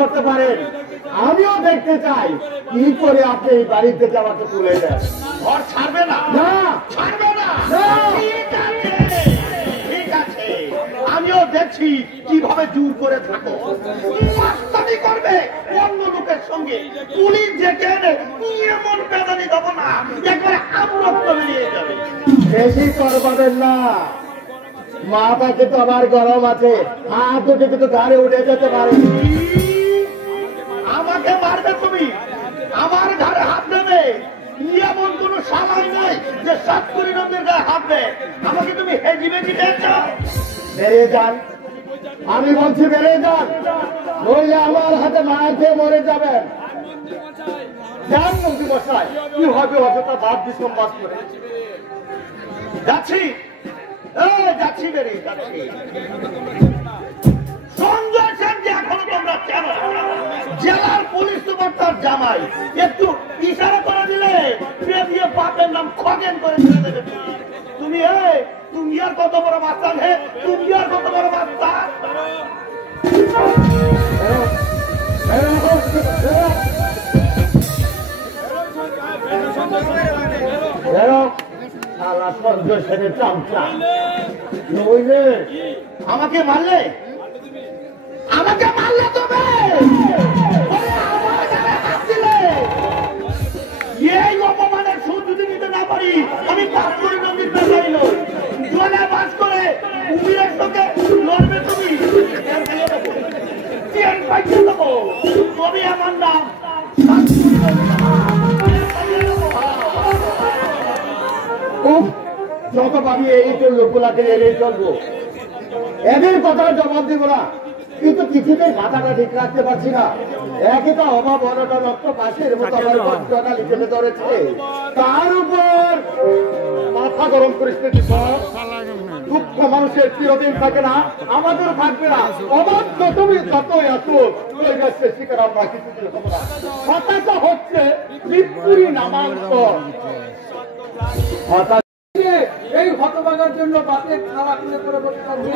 করতে পারেন, আমিও দেখতে চাই কি করে আপনি এই বাড়ি থেকে আমাকে তুলে দেন। ঘর ছাড়বে না? না, ছাড়বে না। না। ঠিক আছে, ঠিক আছে, আমিও দেখছি কিভাবে জোর করে থাকো। মাস্তানি করবে অন্য লোকের সঙ্গে, পুলিশ ডেকে এনে এমন বেদানি দেবো না একবারে আমরক্ত বেরিয়ে যাবে। বেশি করবেন না, মাথা কিন্তু আমার গরম আছে, হাত দুটো কিন্তু গাড়ি উঠে যেতে পারে। আমাকে মারবে তুমি? আমার ঘরে হাত দেবে? এমন কোন সামাই নাই যে সাতকুড়ি নদীর গায়ে হাত দেয়। আমাকে তুমি হেজি বেজি দেখছ? বেরিয়ে যান, আমি বলছি বেরিয়ে যান, নইলে আমার হাতে মার খেয়ে মরে যাবেন। যান মন্ত্রী মশাই, কি হবে অযথা বাদ বিসম্বাদ করে। যাচ্ছি, যাচ্ছি, বেরিয়ে যাচ্ছি। সঞ্জয় সেন যে এখনো তোমরা কেন? জেলার পুলিশ সুপার তার জামাই, একটু ইশারা করে দিলে দিয়ে বাপের নাম খগেন করে ছেড়ে দেবে। তুমি তুমি আর কত বড় মাস্টার? হে, তুমি আর কত বড় মাস্টার? সঞ্জয় সেনের চামচা নইলে আমাকে মারলে? আমাকে মারলে তুমি? এই অপমানের সুদ যদি নিতে না পারি, আমি পাঁচ কোটি নদীর পেশাই নই। জলে বাস করে কুমিরের সঙ্গে লড়বে তুমি? তবে আমার নাম যত পাবি এই চললো, গোলাকে এড়িয়ে চলবো, এদের কথা জবাব দিব না, কিন্তু কিছুতেই মাথাটা ঠিক রাখতে পারছি না। একই তো অভাব অনটন রক্ত পাশের মতো আমার ঘটনা লিখে ধরেছে, তার উপর মাথা গরম করিস। দুঃখ মানুষের চিরদিন থাকে না, আমাদের থাকবে না। অবাধ তুমি যতই আসো শিকার আমরা কিছুদিন হবো না। হতাশা হচ্ছে মৃত্যুরই নামান্তর। এই হতভাগার জন্য বাপের খাওয়া খুলে করে বসে থাকবে।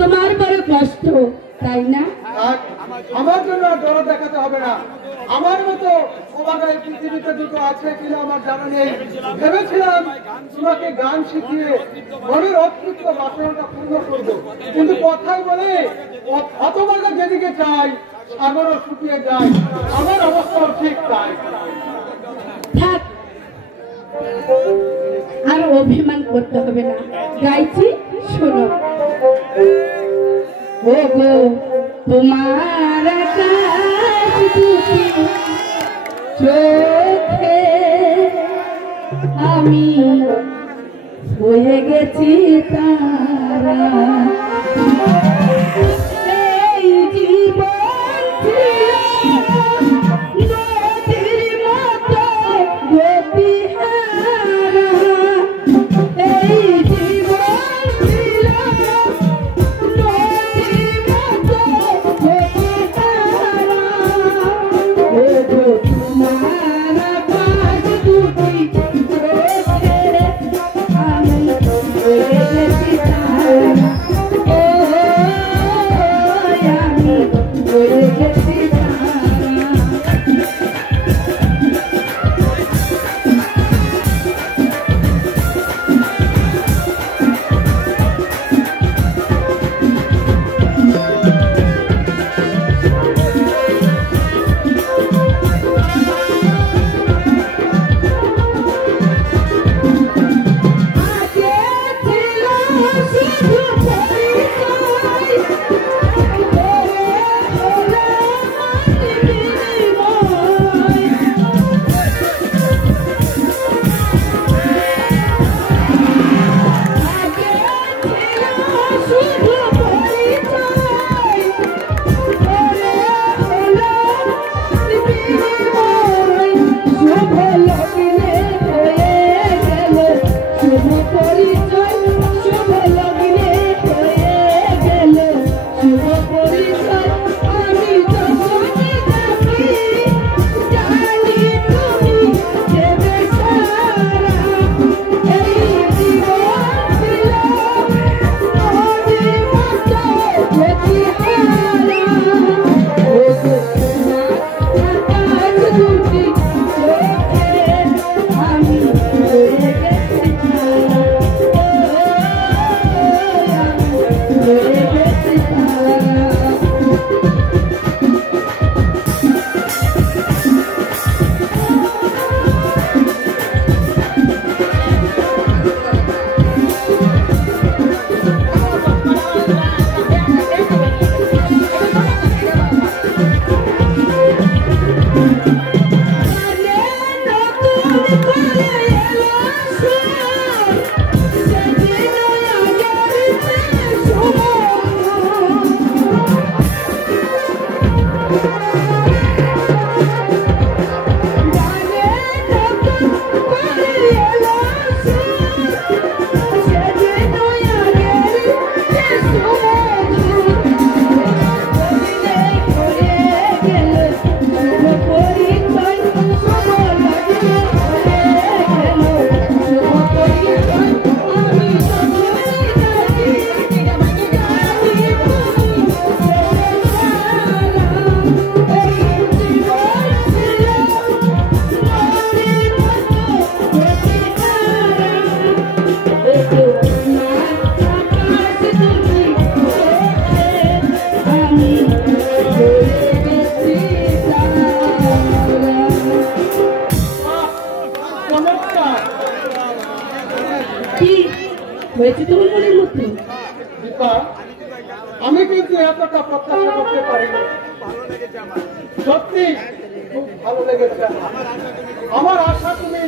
তোমার বড় কষ্ট, তাই না? আমার জন্য আর দরদ দেখাতে হবে না। আমার মতো অবাগা এই পৃথিবীতে দুটো আছে কিনা আমার জানা নেই। ভেবেছিলাম তোমাকে গান শিখিয়ে মনের অতৃপ্ত বাসনাটা পূর্ণ করবো, কিন্তু কথাই বলে হতভাগা যেদিকে চাই সাগরও শুকিয়ে যায়। আমার অবস্থাও ঠিক তাই। থাক, আর অভিমান করতে হবে না। গাইছি, শোনো। ও গো তোমার আকাশ দুটি চোখে আমি হয়ে গেছি তারা। এই জীবন ছিল নদীর মতো গতিহারা, এই জীবন ছিল নদীর মতো গতিহারা। ও গো তোমার আকাশ দুটি চোখে আমি হয়ে গেছি তারা। ও কি হয়েছে তোমার মনের মধ্যে? দীপা, আমি কিন্তু এতটা প্রত্যাশা করতে পারিনি। সত্যি খুব ভালো লেগেছে। আমার আশা তুমি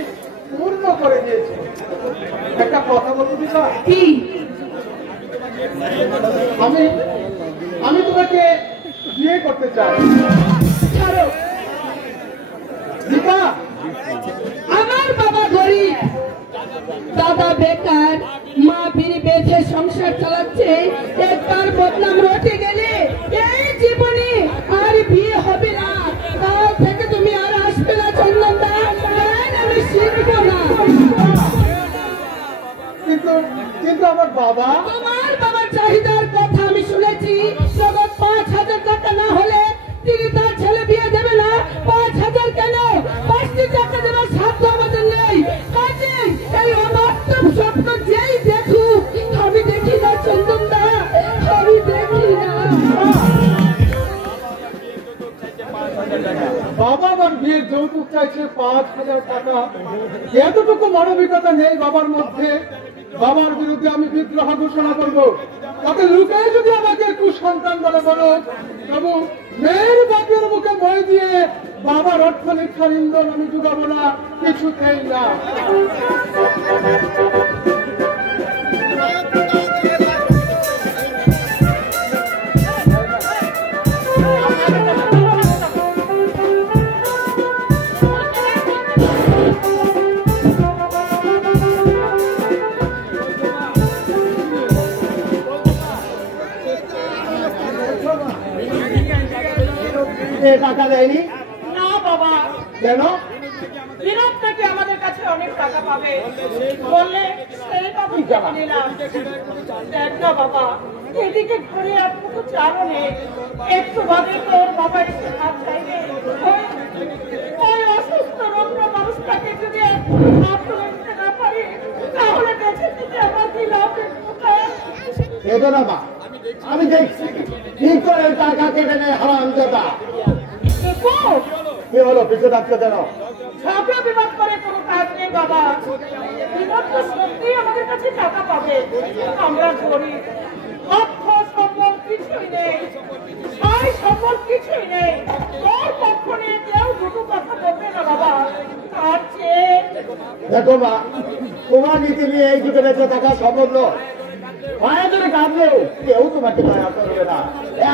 পূর্ণ করে দিয়েছো। একটা কথা বলতে দীপা, কি? আমি তোমাকে বিয়ে করতে চাই। ছাড়ো। দীপা, আমার বাবা গরিব, দাদা বেকার, মা বিড়ি বেঁচে সংসার চালাচ্ছে। একবার বদনাম রটে গেলে এই জীবনে আর বিয়ে হবে না। কাল থেকে তুমি আর আসবে না চন্দনদা, আমি শিখবো না। কিন্তু আমার বাবা, তোমার বাবার চাহিদার কথা আমি শুনেছি। নগদ 5,000 টাকা না হলে তিনি তার ছেলে বিয়ে দেবে না। 5,000 কেন, 5টি টাকা দেওয়ার সাধ্য আমাদের নেই। কাজেই এই অবাস্তব স্বপ্ন যেই দেখুক, আমি দেখি না চন্দনদা, আমি দেখি না। বাবা আমার বিয়ের যৌতুক চাইছে 5,000 টাকা। এতটুকু মানবিকতা নেই বাবার মধ্যে। বাবার বিরুদ্ধে আমি বিদ্রোহ ঘোষণা করবো। তাতে লুকে যদি আমাকে কুসন্তান বলে বলো, তবু মেয়ের বাপের মুখে বই দিয়ে বাবার অর্থনীতির ইন্ধন আমি জুগাবো না, কিছুতেই না। টাকা দেয়নি না বাবা, কেন? বিরোধ থেকে আমাদের কাছে অনেক টাকা পাবে বললে সেই কথা নিলাম। দেখ না বাবা, এদিকে ঘুরে আপনি তো চারও নেই। একটু ভাবে তোর বাবা একটু হাত চাইবে। ওই অসুস্থ রোগ্ন মানুষটাকে যদি আপনার নিতে না পারি, তাহলে বেঁচে থেকে আমার কি লাভ? এতো না মা, আমি দেখছি কি করে টাকা কেটে নেয় হারামজাদা। কি হলো, পিছু ডাকতে কেন? ঝগড়া বিবাদ করে কোনো কাজ নেই বাবা। বিবাদ তো সত্যিই আমাদের কাছে টাকা পাবে। আমরা গরিব, অর্থ সম্বল কিছুই নেই, আয় সম্বল কিছুই নেই। তোর পক্ষ নিয়ে কেউ দুটো কথা বলবে না বাবা। তার চেয়ে দেখো মা, তোমার নীতি নিয়ে এই যুগে বেঁচে থাকা সম্ভব নয়। মায়া ধরে কাঁদলেও কেউ তোমাকে দয়া করবে না।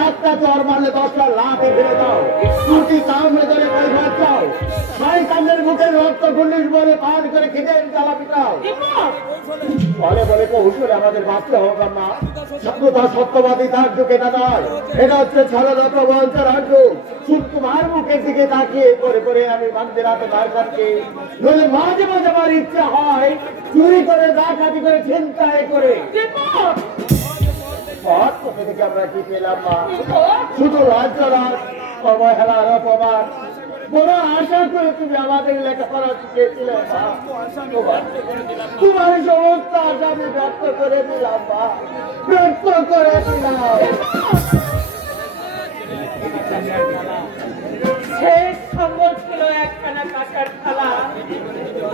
একটা জ্বর মারলে 10টা লাঠি ফেলে দাও, দুটি কামড়ে ধরে পয়সা চাও, শয়তানের মুখে রক্ত গুল্লিশ বলে পান করে খিদে জ্বালা পিটাও। বলে বলে কৌশলে আমাদের বাঁচতে হবে মা। সত্যতা সত্যবাদী তার যুগ এটা নয়, এটা হচ্ছে ছলনা প্রবঞ্চনার রাজ্য। শুধু তোমার মুখের দিকে তাকিয়ে করে করে আমি মন্দির হাতে দাঁড় কাটছি। নইলে মাঝে মাঝে আমার ইচ্ছা হয় চুরি করে, ডাকাতি করে, ছিনতাই করে। কোথা থেকে আমরা কি পেলাম মা? শুধু লাঞ্ছনার, অবহেলার, অপমান। বড় আশা করে তুমি আমাদের লেখাপড়া শিখিয়েছিলে মা। তোমার সমস্ত আশা আমি ব্যক্ত করে দিলাম মা, ব্যক্ত করে দিলাম। শেষ সম্বল ছিল একখানা কাঁচার থালা,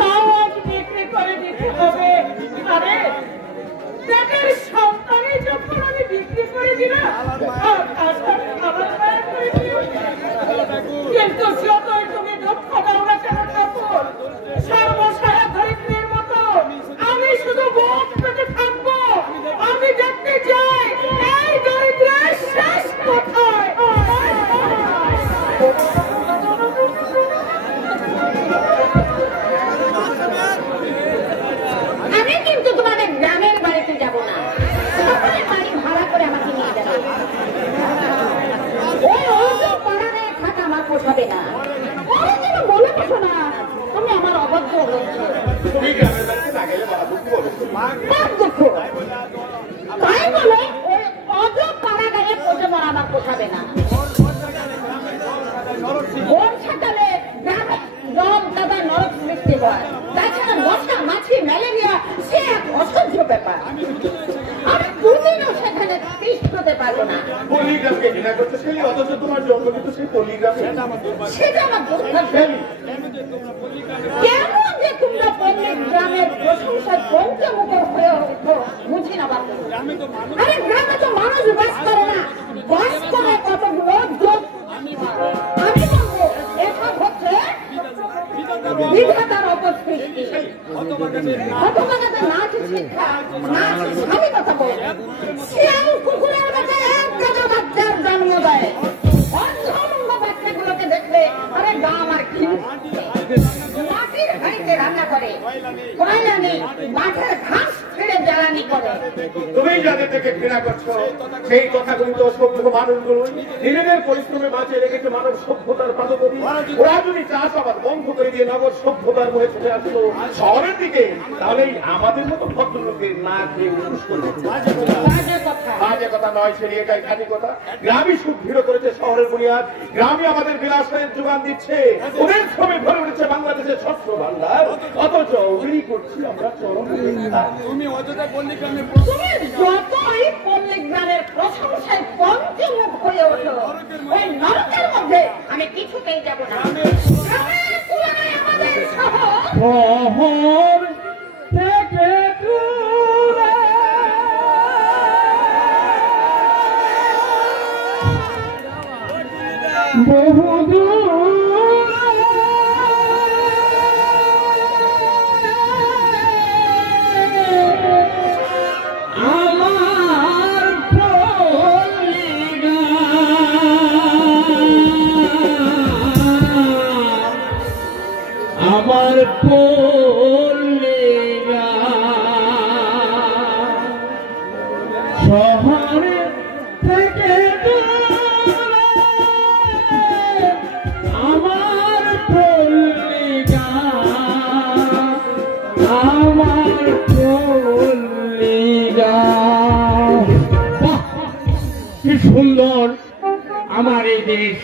তাও আজ বিক্রি করে দিতে হবে। আরে পেটের সন্তানই যখন আমি বিক্রি করে দিলাম, কিন্তু যতই তুমি দুঃখ দাও না কেন ঠাকুর, সর্বসারা ধরিত্রীর মতো আমি শুধু বুক পেতে থাকবো। আমি দেখতে চাই এই দরিদ্রের শেষ কোথায়। আমি কিন্তু তোমাদের গ্রামের বাড়িতে যাব না, বাড়ি ভাড়া করে আমাকে নিয়ে যাবে। ওই অভিযোগ পাড়ারে থাকা আমার পোষাবে না। বলে বসো না, তুমি আমার অবাধ্য হয়েছো। তাই বলে ওই অযোগ কারাগারে পোষে মরা আমার পোষাবে না। বর্ষাকালে গ্রামে জল কাদা নরক সৃষ্টি হয়, তাছাড়া মশা মাছি ম্যালেরিয়া সে এক অসহ্য ব্যাপার। আমি দুদিনও সেখানে তিষ্ঠ হতে পারবো না। পলিগ্রামকে ঘৃণা করতে চাইলে অথচ তোমার জন্ম কিন্তু সেই পলিগ্রামে। সেটা আমার দুর্ভাগ্য। কেমন যে তোমরা পল্লী গ্রামের প্রশংসায় পঞ্চমুখ আরে গ্রামে তো মানুষ বাস করে না, বাস করে কতগুলো জোট। আমি বলবো এসব হচ্ছে বিধাতার অপসৃষ্টি। হতভাগাদের না আছে শিক্ষা, না আছে স্বাধীনতা বোধ। শিয়াল কুকুরের কাছে এক গাদা বাচ্চার জন্ম দেয়। অন্ধ বাচ্চাগুলোকে দেখলে আরে গা আমার কি মাটির হাঁড়িতে রান্না করে, কয়লা নেই, মাঠের ঘাস ছেড়ে জ্বালানি করে। তুমি যাদের থেকে ঘৃণা করছো সেই কথাগুলি তো সভ্য মানুষগুলো নিজেদের পরিশ্রমে বাঁচিয়ে রেখেছে মানব সভ্যতার পাদপতি। ওরা যদি চাষাবাদ বন্ধ করে দিয়ে নগর সভ্যতার মধ্যে চলে আসলো শহরের দিকে, তাহলে আমাদের মতো ভদ্রলোকের না খেয়ে উঠুস করবে। বাজে কথা নয়, ছেড়ে এটাই খাঁটি কথা। গ্রামই সুখ দৃঢ় করেছে শহরের বুনিয়াদ, গ্রামই আমাদের বিলাসের যোগান দিচ্ছে। ওদের শ্রমে ভরে উঠেছে বাংলাদেশের শস্য ভান্ডার, অথচ ওই করছি আমরা চরম। তুমি অযথা বললি কেন? তুমি যতই পল্লী গ্রামের প্রশংসায় পঞ্চমুখ হয়ে ওঠো, ওই নরকের মধ্যে আমি কিছুতেই যাব না। গ্রামের তুলনায় আমাদের শহর শহর থেকে দূরে বহু আমার পল্লীরা শহরে থেকে দূরে, আমার পল্লীরা, আমার পল্লীরা। বাহ, কি সুন্দর আমার এই দেশ!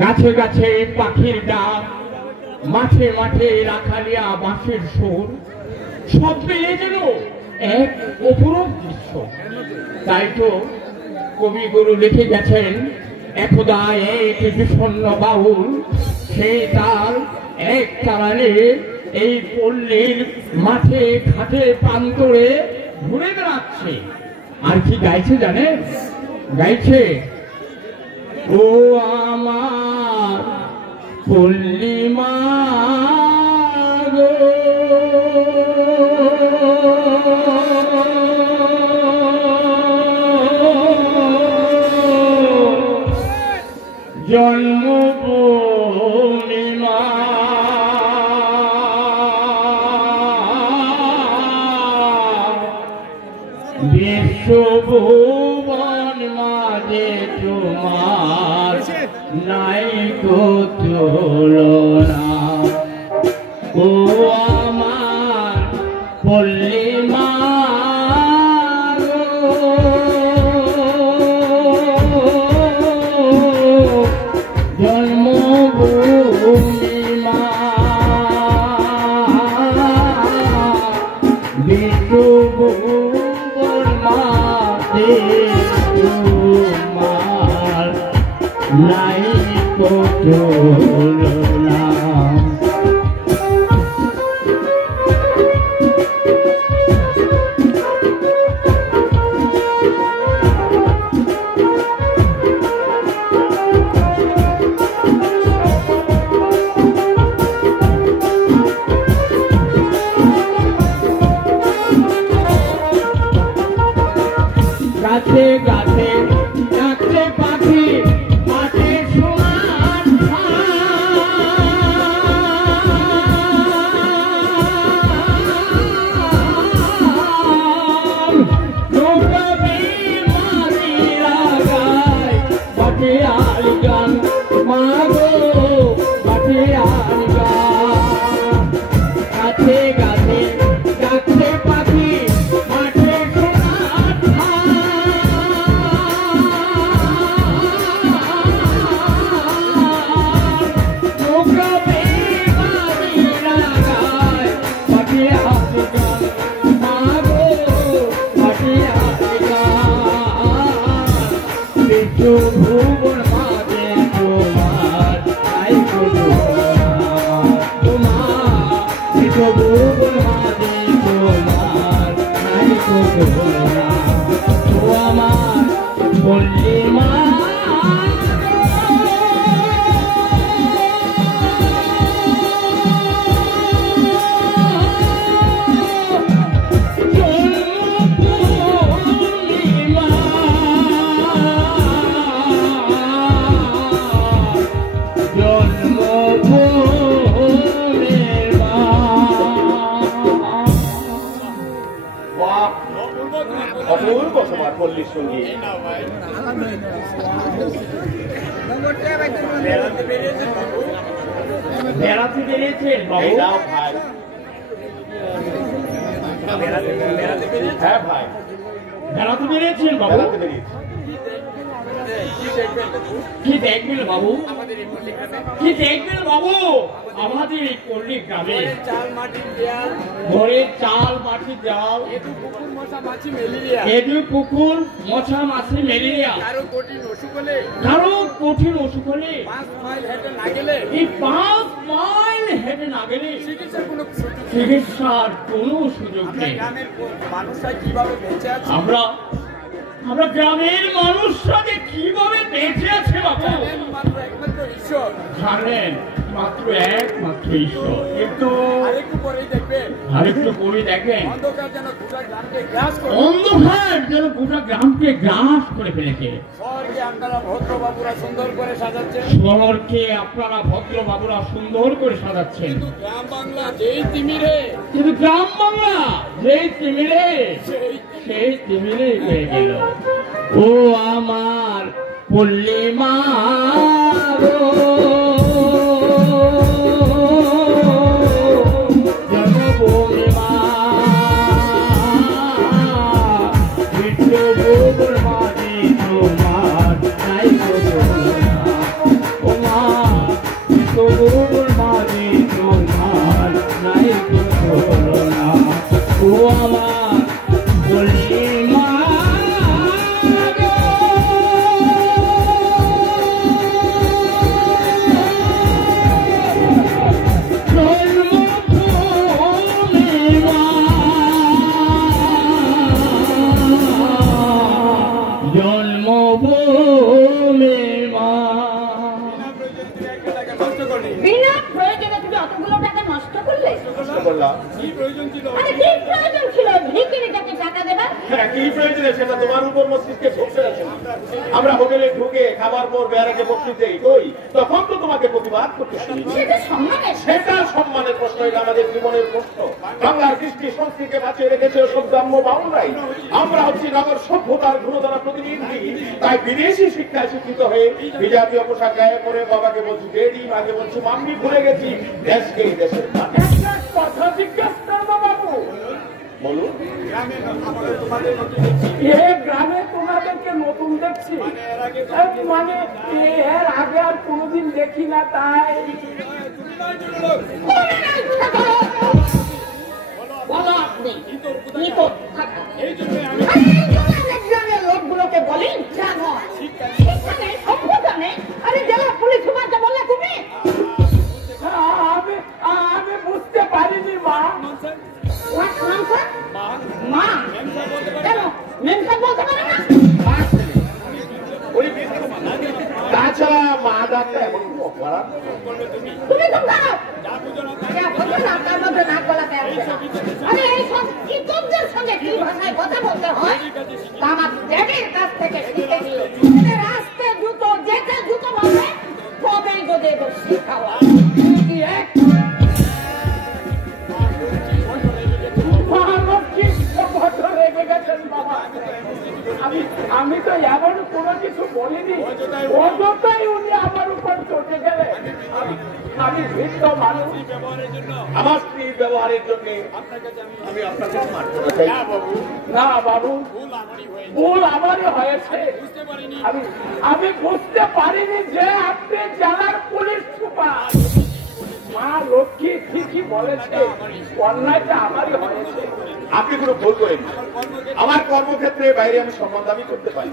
গাছে গাছে পাখির ডাক, মাঠে মাঠে রাখালিয়া বাঁশের সুর, সব মিলে যেন এক অপরূপ দৃশ্য। তাই তো কবিগুরু লিখে গেছেন, একদা এক বিষণ্ণ বাউল, সেই তার এক তারালে এই পল্লীর মাঠে ঘাটে প্রান্তরে ঘুরে বেড়াচ্ছে। আর কি গাইছে জানেন? গাইছে, ও আমার পল্লীমা গো, জন্মভূমি মা, বিশ্বভুবন মাঝে তোমার নাই কো তুলনা। ও আমার পল্লীমা গো, জন্মভূমি মা, বিশ্বভুবন মাঝে তোমার নাই কো তুলনা। গাছে গাছে ডাকছে পাখি, মাঠে সোনার ধান। নৌকাবি মাঝিরা গায় পাখিয়ার গান, মা গো পাখিয়ার গান। গাছে গাছে ডাকছে পাখি, মাঠে সোনার ধান। পূর্ণিমা অপূর্ব তোমার পল্লীর সঙ্গী। বেড়াতে বেরিয়েছেন এই নাও ভাই। হ্যাঁ ভাই, বেড়াতে বেরিয়েছেন বাবু? বেড়াতে বেরিয়েছি। কি দেখবেন বাবু? কি দেখবেন বাবু আমাদের এই পল্লী গ্রামে? ঘরের চাল মাটির জাল, এদু পুকুর মশা মাছি ম্যালেরিয়া, কারো কঠিন অসুখ হলে এই 5 মাইল হেঁটে না গেলে চিকিৎসার কোনো সুযোগ নেই। আমরা গ্রামের মানুষরা যে কিভাবে বেঁচে আছে বাবু জানেন? মাত্র একমাত্র ঈশ্বর। কিন্তু আরেকটু পরে দেখবেন অন্ধকার যেন গোটা গ্রামকে গ্রাস করে ফেলেছে। শহরকে আপনারা ভদ্র বাবুরা সুন্দর করে সাজাচ্ছেন, কিন্তু গ্রাম বাংলা যেই তিমিরে সেই তিমিরে হয়ে গেল। ও আমার পূর্ণিমা আমরা হোটেলে ঢুকে খাবার পর বেড়াকে বক্তৃতা দেই কই, তখন তো তোমাকে প্রতিবাদ করতে শুনি। সেটা সম্মানের প্রশ্ন, এটা আমাদের জীবনের প্রশ্ন। বাংলার কৃষ্টি সংস্কৃতিকে বাঁচিয়ে রেখেছে সব গ্রাম্য বাউলরাই। আমরা হচ্ছি নগর সভ্যতার ঘুরোধরা প্রতিনিধি, তাই বিদেশি শিক্ষায় শিক্ষিত হয়ে বিজাতীয় পোশাক গায়ে পরে বাবাকে বলছি ডেডি, মাকে বলছি মাম্মি, ভুলে গেছি দেশকেই দেশের কথা জিজ্ঞাসা করবো বাবু। বলুন। গ্রামে তোমাদেরকে নতুন দেখছি, মানে এর আগে আর কোনোদিন দেখি না, তাই গ্রামের লোকগুলোকে বলি জানো সেখানে সভ্যতা নেই। আরে জেলা পুলিশ সুপারকে বললে তুমি? আমি বুঝতে পারিনি মা। মা কেন মেমসা বলতে পারে না? তাছাড়া মা ডাক্তার এমন অপরাধ তুমি তো খারাপ আপনার মধ্যে নাক গলাতে আসবে। আরে এইসব ইতরদের সঙ্গে কি ভাষায় কথা বলতে হয় তা আমার ড্যাডির কাছ থেকে শিখে নিও। রাস্তায় জুতো যেতে জুতো বলবে তবে যদি এদের শেখাওয়া আমি তো এমন কোনো কিছু বলিনি, অযথাই উনি আমার উপর চটে গেলে। আমি বৃদ্ধ মানুষ, আমার স্ত্রীর ব্যবহারের জন্য আমি আপনাকে না বাবু, ভুল আমারই হয়েছে। আমি বুঝতে পারিনি যে আপনি জেলার পুলিশ সুপার। মা লক্ষ্মী ঠিকই বলেছে, অন্যায়টা আমারই হয়েছে। আপনি কোনো ভুল করেন, আমার কর্মক্ষেত্রে বাইরে আমি সম্মান দাবি করতে পারি,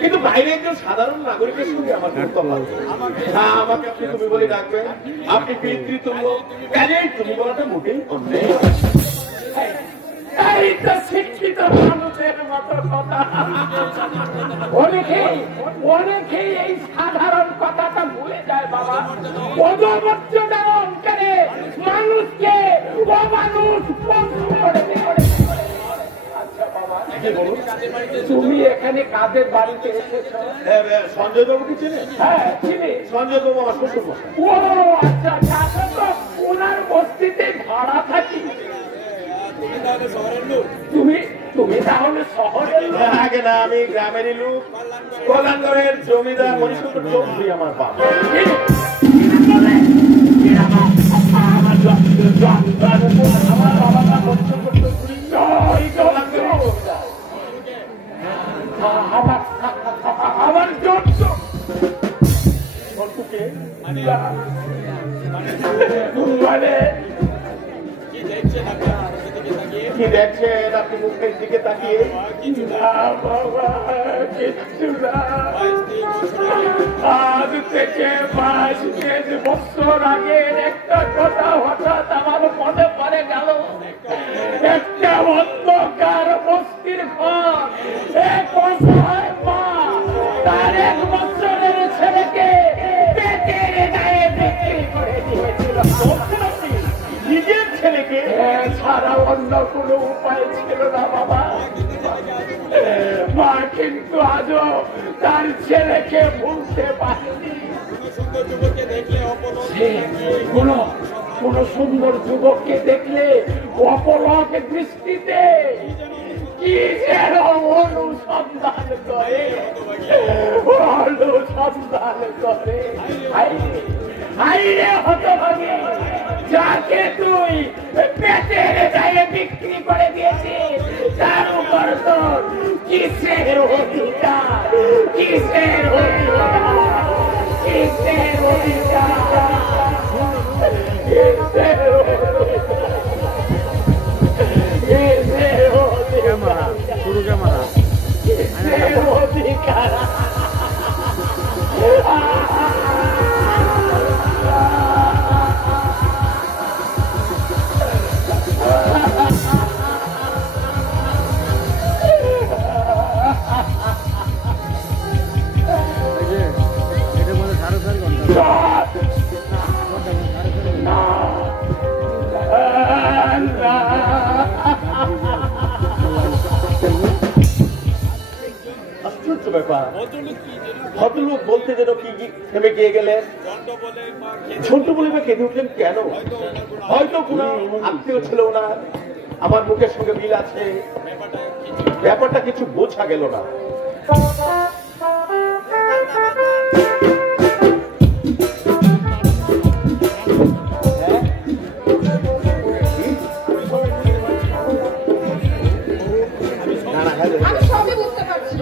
কিন্তু বাইরে একজন সাধারণ নাগরিকের সঙ্গে আমার কর্তব্য। হ্যাঁ, আমাকে আপনি তুমি বলে ডাকবেন, আপনি পিতৃতুল্য, কাজেই তুমি বলাটা মোটেই অন্যায়। এই তো শিক্ষিত মানুষের মতো কথা। অনেক অনেকেই এই সাধারণ কথাটা ভুলে যায় বাবা। অধমর্যাদা অঙ্কারে মানুষকে অমানুষ করে দেয়। আচ্ছা বাবা, তুমি এখানে কাদের বাড়িতে এসেছো? সঞ্জয় বাবু কি চেনে? হ্যাঁ চিনি। সঞ্জয় বাবু আমার শ্বশুর মশাই। ও আচ্ছা আচ্ছা, তো ওনার বস্তিতে ভাড়া থাকি। তুমি তাহলে শহরের লোক? আগে না, আমি গ্রামেরই লোক। কল্যাণগড়ের জমিদার মনীষচন্দ্র চৌধুরী আমার বাবা। আমার বাবা মনীষচন্দ্র চৌধুরী আমার জন্য মানে কি দেখছেন আপনি মুখের দিকে তাকিয়ে? না বাবা, কিচ্ছু না। আজ থেকে 5-6 বছর আগে একটা কথা হঠাৎ আমার মনে পড়ে গেল। একটা অন্ধকার বস্তির ঘর, এক অসহায় মা তার 1 বছরের ছেলেকে পেটের গায়ে বিক্রি করে দিয়েছিল। নিজের ছেলেকে? ছাড়া অন্য কোনো উপায় ছিল না বাবা। মা কিন্তু আজও তার ছেলেকে ভুলতে পারেনি। কোন সুন্দর যুবককে দেখলে অপলক দৃষ্টিতে কি যেন অনুসন্ধান করে, অনুসন্ধান করে। আইরে হতভাগী, যাকে তুই পেটের গায়ে বিক্রি করে দিয়েছিস, তার উপর তোর কিসের অধিকার? কিসের অধিকার? কিসের অধিকার? কিসের অধিকার? কিসের অধিকার? আশ্চর্য ব্যাপার, ভদ্রলোক বলতে যেন কি থেমে গিয়ে গেলেন। ছোট বলে বা কেঁদে উঠলেন কেন? হয়তো কোন আত্মীয় ছিল না, আমার মুখের সঙ্গে মিল আছে, ব্যাপারটা কিছু বোঝা গেল না। আমি সবই বুঝতে পারছি,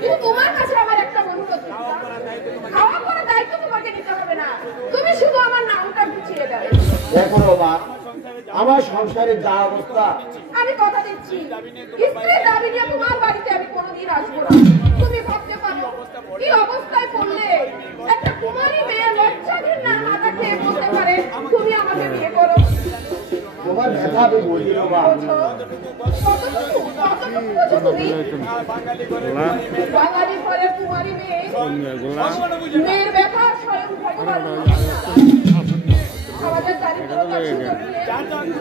কিন্তু তোমার কাছে আমার একটা অনুরোধ, খাওয়া পড়ার দায়িত্ব তোমাকে নিতে হবে না, তুমি শুধু আমার নামটা বুঝিয়ে দাও। দেখো মা, আমার সংসারের যা অবস্থা, আমি কথা দিচ্ছি, স্ত্রীর দাবি নিয়ে তোমার বাড়িতে আমি কোনোদিন আসবো না। তুমি ভাবতে পারো কি অবস্থায় পড়লে একটা কুমারী মেয়ে লজ্জাধীন না মাথা খেয়ে বলতে পারে তুমি আমাকে বিয়ে করো। তোমার ব্যথা আমি বলি মা। কতটুকু বোঝো তুমি? বাঙালি ঘরের কুমারী মেয়ে, মেয়ের ব্যথা স্বয়ং ভগবান বোঝেন না। আমাদের দারিদ্রতা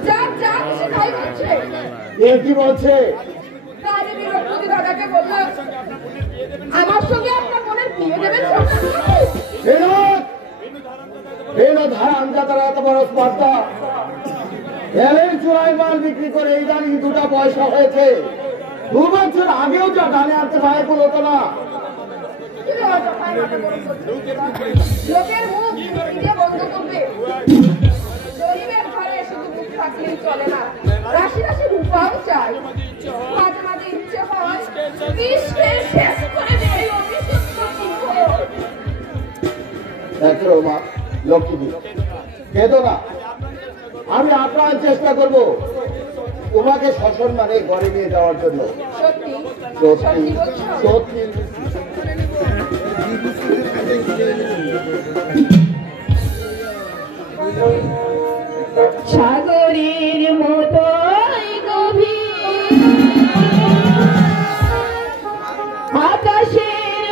যার যা খুশি তাই বলছে। এ কি বলছে? তাই আমি বিরক্তি দাদাকে বললাম, আমার সঙ্গে আপনার বোনের বিয়ে দেবেন ধারা আমজাদারা এত বড় স্পর্ধা, এলের চূড়ায় মাল বিক্রি করে এই দাঁড়ি 2টা পয়সা হয়েছে। 2 বছর আগেও যা ডানে আনতে পারে কোনো হতো না। লোকের মুখ দিয়ে বন্ধ করবে। গরিবের ঘরে শুধু মুখ থাকলেই চলে না, রাশি রাশি রূপাও চাই। মাঝে মাঝে ইচ্ছে হয় বিষকে শেষ করে দেয় অবিশুদ্ধ সিংহ। দেখো মা, লক্ষ্মী কেঁদো না, আমি আপ্রাণ চেষ্টা করব তোমাকে সসম্মানে ঘরে নিয়ে যাওয়ার জন্য। সত্যি সত্যি বলছো? সত্যি। সাগরের মতো গভীর, আকাশের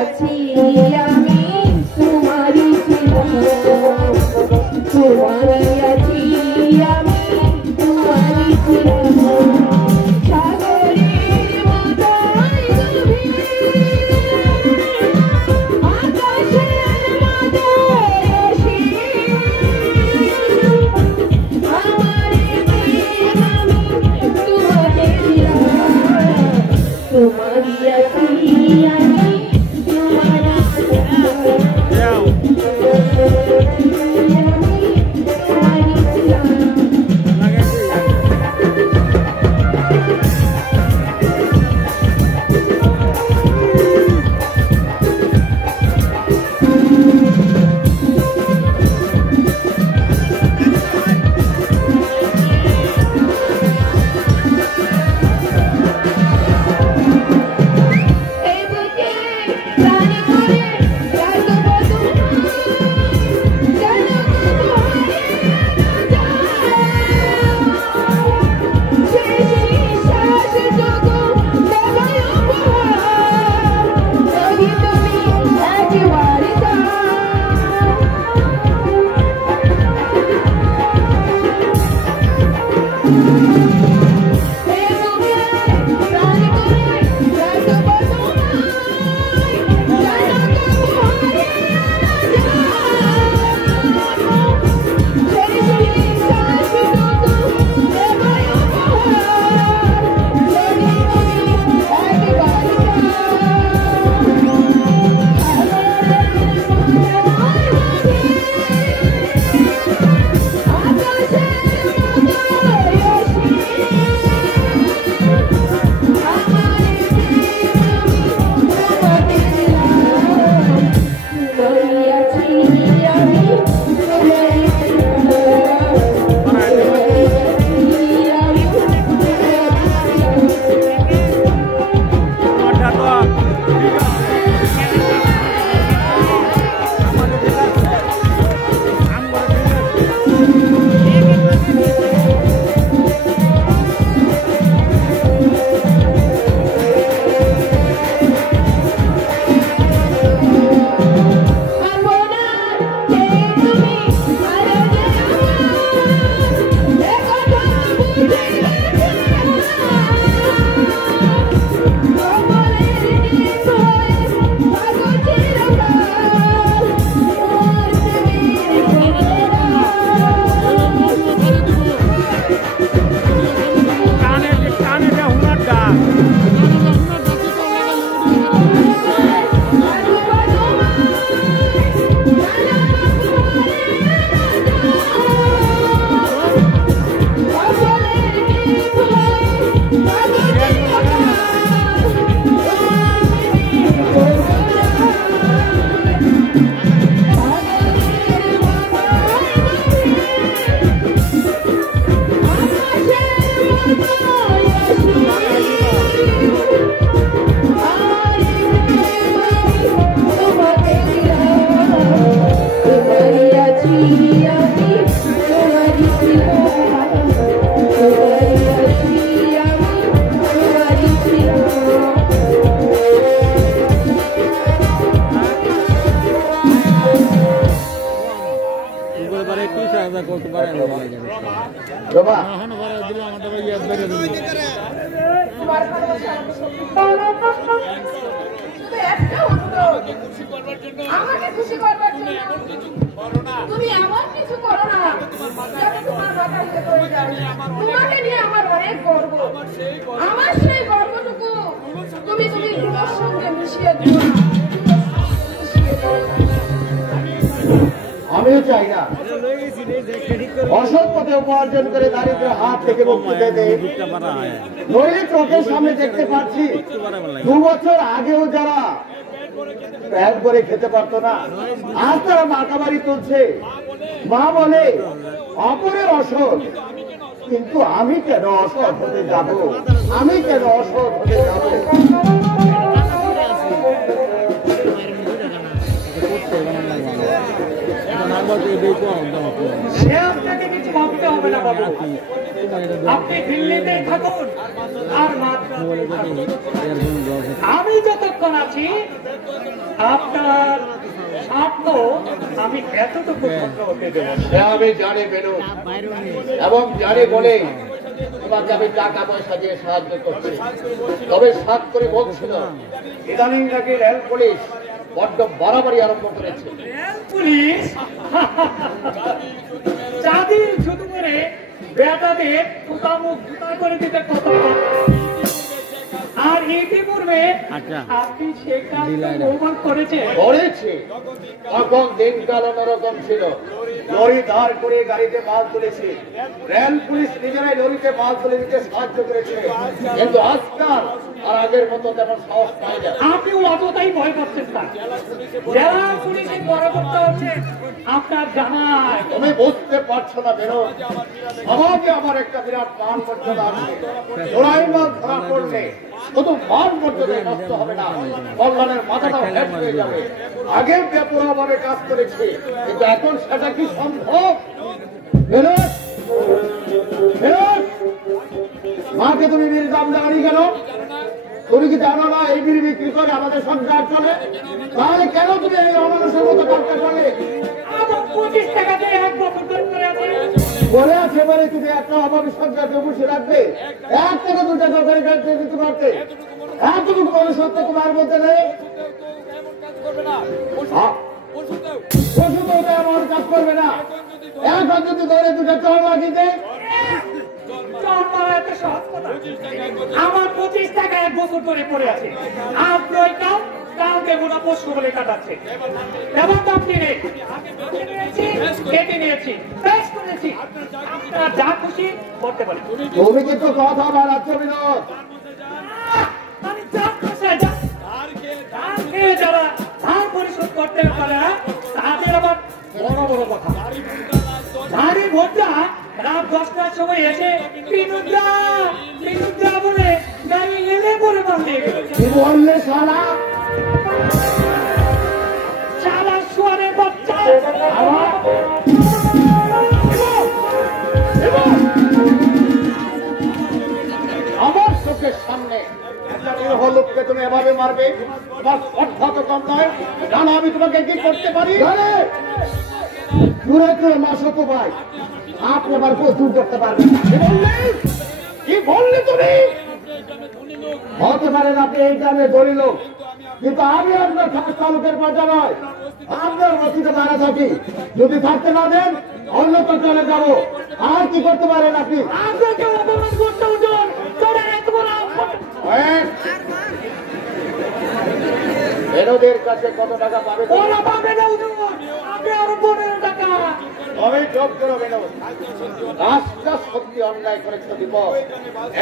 আছি আমি তোমারই ছিলাম তোমারই আছি আমি তোমারই ছিলাম সাগরের মাথায় আকাশের মাথায় আসি আমার প্রেম আমি তোমাকে দিলাম তোমারই আছি আমি তোমারই রমা আমাকে খুশি করবার জন্য তুমি এমন কিছু করো না যাতে তোমার মাথা উঠে পড়ে যায়। তোমাকে নিয়ে আমার অনেক গর্ব, আমার সেই গর্বটুকু তুমি তোমার সঙ্গে মিশিয়ে দিও না। আমিও চাই না অসৎ পথে উপার্জন করে দারিদ্রের হাত থেকে মুক্তি পেতে। নইলে চোখের সামনে দেখতে পাচ্ছি 2 বছর আগেও যারা প্যাট করে খেতে পারতো না, আজ তারা মাকাবাড়ি তুলছে। মা বলে অপরের অসৎ, কিন্তু আমি কেন অসৎ হতে যাব? আমি কেন অসৎ হতে যাব? সে আপনাকে কিছু ভাবতে হবে না বাবু, আপনি দিল্লিতে থাকুন আর মাত্র আমি যতক্ষণ আছি আপনার স্বার্থ আমি এতটুকু ভঙ্গ হতে দেব না। সে আমি জানি বেনু, এবং জানি বলে তোমাকে আমি টাকা পয়সা দিয়ে সাহায্য করছি। তবে সাত করে বলছিল ইদানিং নাকি রেল পুলিশ বড্ড বাড়াবাড়ি আরম্ভ করেছে। পুলিশ চাঁদির শুধু করে বেটাদের মুখ জুতা করে দিতে কত আর ইতিপূর্বে আপনি সে কাজ প্রমাণ করেছেন। করেছে, তখন দিনকাল অন্যরকম ছিল। লরি ধার করে গাড়িতে মাল তুলেছে, রেল পুলিশ নিজেরাই লরিতে মাল তুলে দিতে সাহায্য করেছে। কিন্তু আজকাল আর আগের মতো তেমন সাহস পাই না। আপনি অযথাই ভয় করছেন না। জেলা পুলিশের পরবর্তী হচ্ছে আপনার জামাই। তুমি বুঝতে পারছো না বেরো, সমাজে আমার একটা বিরাট মান মর্যাদা আছে। লড়াই মাল ধরা পড়লে শুধু মান মর্যাদায় নষ্ট হবে না, কল্যাণের মাথাটাও হেট হয়ে যাবে। আগে বেপরোয়াভাবে কাজ করেছি, কিন্তু এখন সেটা কি সম্ভব? বেরো, বেরো। মাকে তুমি বিড়ি দাম দাঁড়িয়ে গেল। তুমি কি জানো না এই বিড়ি বিক্রি করে আমাদের সংসার চলে? তাহলে কেন তুমি এই অমানুষের মতো কাজটা করলে? আমার 25 টাকা দিয়ে এক বছর ধরে করে আছে। বলে আছে বলে তুমি একটা অভাবী সংসারকে বসে রাখবে, 1 থেকে 2 টাকা করে কাটতে দিতে পারতে। এতটুকু কোনো সত্য তোমার মধ্যে নেই। পশু তো ওটা এমন কাজ করবে না। এখন যদি ধরে 2টা চল লাগিতে, চল মারা এত সহজ কথা। আমার 25 টাকা এক বছর ধরে পড়ে আছে। আপনি ওই কাল দেবো না পশু বলে কাটাচ্ছে। এবং আপনি নেই, কেটে নিয়েছি, বেশ করেছি। আপনার যা খুশি করতে পারেন। তুমি কিন্তু কথা বাড়াচ্ছ বিনোদ। আমি যা খুশি যারা ধার পরিশোধ করতে পারে না, তাদের আবার বড় বড় কথা। ধারে ভোটটা রাত 10টার সময় এসে বিনুদ্রা বলে গাড়ি এলে করে বাদ দিয়ে গেল। কি বললে শালা? শালা শুয়ারের বাচ্চা। আমার চোখের সামনে একটা নিরহ লোককে তুমি এভাবে মারবে? তোমার অর্থাৎ কম নয়। জানো আমি তোমাকে কি করতে পারি? দূরে দূরে মাসো তো ভাই, আপনি আবার দূর করতে পারবেন না। কি বললে তুমি? হতে পারেন আপনি এই গ্রামে গরিব লোক, কিন্তু আমি আপনার খাস তালুকের প্রজা নয়। আপনার মসজিদে মারা থাকি, যদি থাকতে না দেন অন্যত্র চলে যাবো। আর কি করতে পারেন আপনি? আপনাকে অপমান করতে ওজন তোরা এত বড় এরোদের কাছে কত টাকা পাবে? ওরা পাবে না ওজন। আপনি আরো 15 টাকা। তবে জব করো বেরো। রাস্তা সত্যি অন্যায় করেছে দীপক।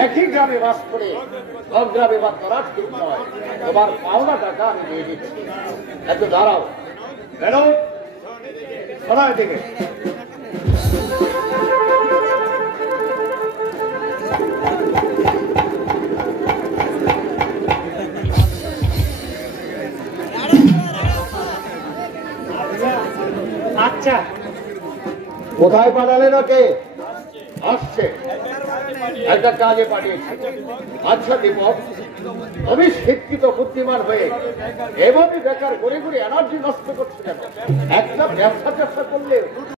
একই গ্রামে বাস করে গ্রামে বাস করা ঠিক নয়। তোমার পাওনা টাকা আমি দিয়ে দিচ্ছি। একটু দাঁড়াও বেরো, সরাই দিকে। আচ্ছা, কোথায় পাঠালেন ওকে? আসছে, একটা কাজে পাঠিয়েছে। আচ্ছা দীপক, তুমি শিক্ষিত বুদ্ধিমান হয়ে এভাবে বেকার ঘুরে ঘুরে এনার্জি নষ্ট করছো কেন? একটা ব্যবসা করলে